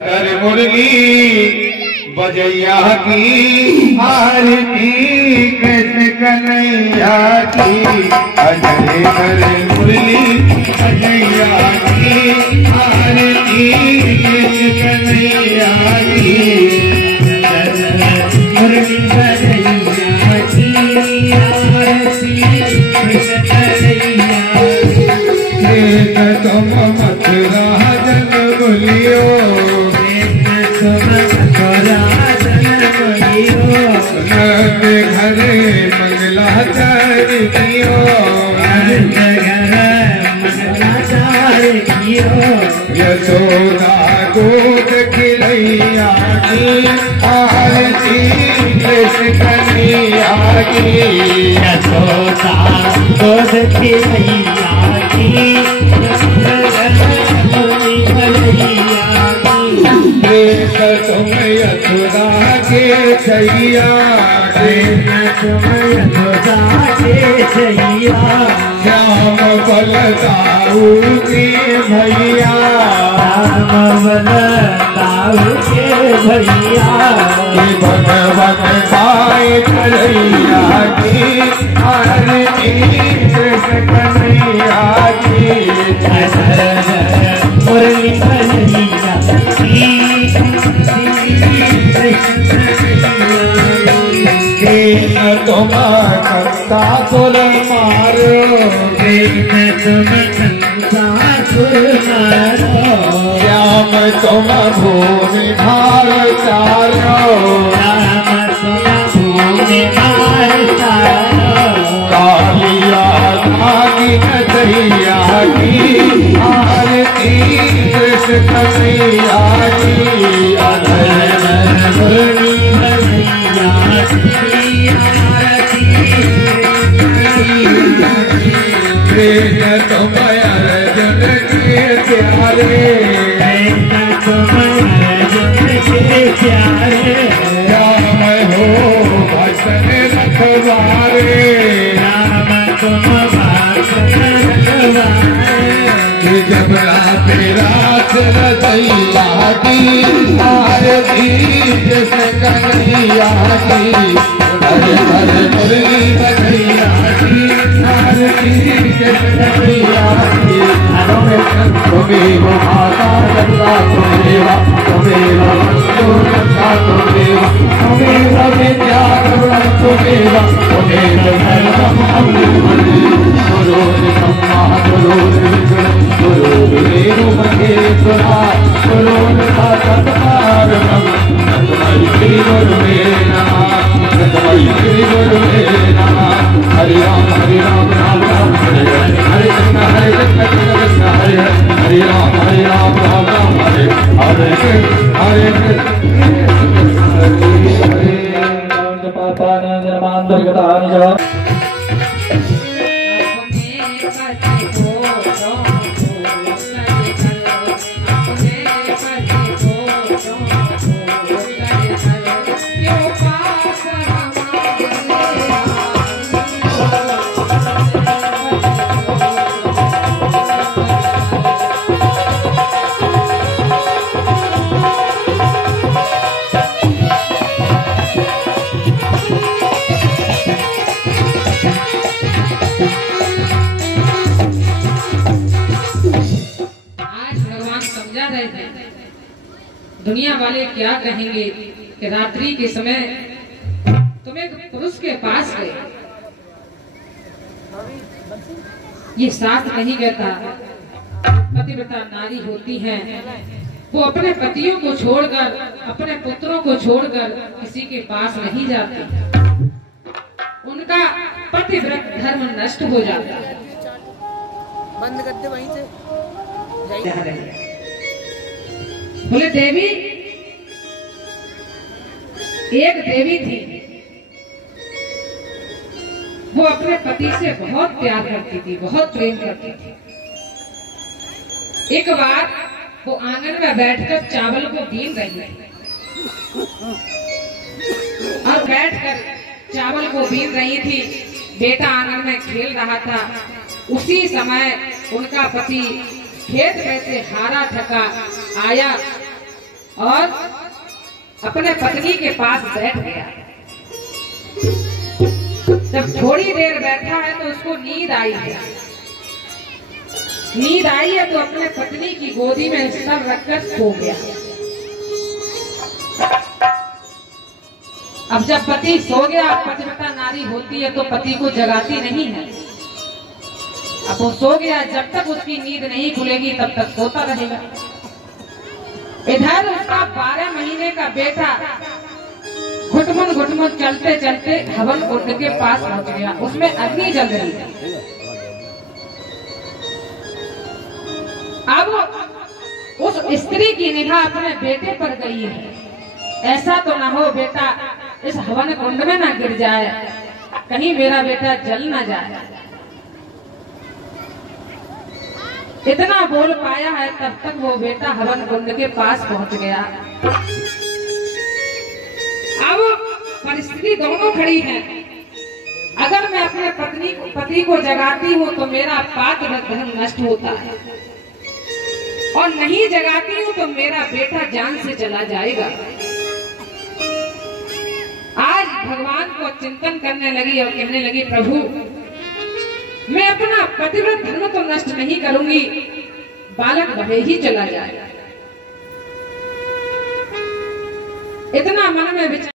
कर मुरली बजैया की आरती कृष्ण कन्हैया की अजय कर मुरली बजैया की आरती कृष्ण कन्हैया की मुरली बजैया की आरती कृष्ण कन्हैया की तुम मथुरा जन बोलियो घरे मंगलाचार कियो यशोदा गोद खिलैया की आरती कृष्ण कन्हैया की यशोदा गोद खिलैया की तुम यशोदा के छैया तुम यशोदा के छैया श्याम बलदाऊ के भैया राम बलदाऊ के भैया भगवत भाई कन्हैया की आरती कृष्ण कन्हैया की मुरली कन्हैया की तुम कंता सुर मारो तुम कंता सुर मारो श्याम तुम भूमि भार चारो राम तुम भूमि भार चारो कालिया नागिन दैया की आरती कृष्ण कन्हैया की अधर मुरली कन्हैया तुम अर्जुन के प्यारे तुम अर्जुन के प्यारे राम हो भजन रखवारे राम तुम भजन रखवारे जब रात रात रचैया की आरती कृष्ण कन्हैया की हरे हरे मुरली बजैया की आरती कृष्ण कन्हैया की त्वमेव माता गंगा त्वमेव त्वमेव वस्तु रक्षा त्वमेव त्वमेव विद्या करुणा त्वमेव त्वमेव धर्मम् अमृतम् गुरुर्ब्रह्मा गुरुर्विष्णुः गुरुर्देवो महेश्वरः गुरुर्साक्षात् परब्रह्म तस्मै श्री गुरुवे नमः तस्मै श्री गुरुवे नमः हरि राम राम राम हरे हरे हरे कृष्ण कृष्ण हरे हरे राम राम हरे हरे कृष्ण हरे कृष्ण पापानि जन्मान्तर्गतानि च दुनिया वाले क्या कहेंगे कि रात्रि के समय तुम एक पुरुष के पास गए। ये साथ नहीं कहता पतिव्रता नारी होती हैं, वो अपने पतियों को छोड़कर अपने पुत्रों को छोड़कर किसी के पास नहीं जाती, उनका पतिव्रत धर्म नष्ट हो जाता है। बंद कर दे वहीं से। बोले देवी, एक देवी थी, वो अपने पति से बहुत प्यार करती थी, बहुत प्रेम करती थी। एक बार वो आंगन में बैठकर चावल को बीन रही थी और बैठकर चावल को बीन रही थी। बेटा आंगन में खेल रहा था। उसी समय उनका पति खेत में से हारा थका आया और अपने पत्नी के पास बैठ गया। जब थोड़ी देर बैठा है तो उसको नींद आई है। नींद आई है तो अपने पत्नी की गोदी में सर रखकर सो गया। अब जब पति सो गया, पतिव्रता नारी होती है तो पति को जगाती नहीं है। अब वो सो गया, जब तक उसकी नींद नहीं खुलेगी तब तक सोता रहेगा। इधर उसका 12 महीने का बेटा घुटमुन चलते चलते हवन कुंड के पास पहुंच गया। उसमें अग्नि जल रही है। अब उस स्त्री की निगाह अपने बेटे पर गई है। ऐसा तो ना हो बेटा इस हवन कुंड में ना गिर जाए, कहीं मेरा बेटा जल ना जाए। इतना बोल पाया है, तब तक वो बेटा हवन कुंड के पास पहुंच गया। अब परिस्थिति दोनों खड़ी है। अगर मैं अपने पति को जगाती हूँ तो मेरा पात्र धर्म नष्ट होता है, और नहीं जगाती हूँ तो मेरा बेटा जान से चला जाएगा। आज भगवान को चिंतन करने लगी और कहने लगी, प्रभु मैं अपना पतिव्रत धर्म तो नष्ट नहीं करूंगी, बालक बढ़े ही चला जाएगा। इतना मन में विचार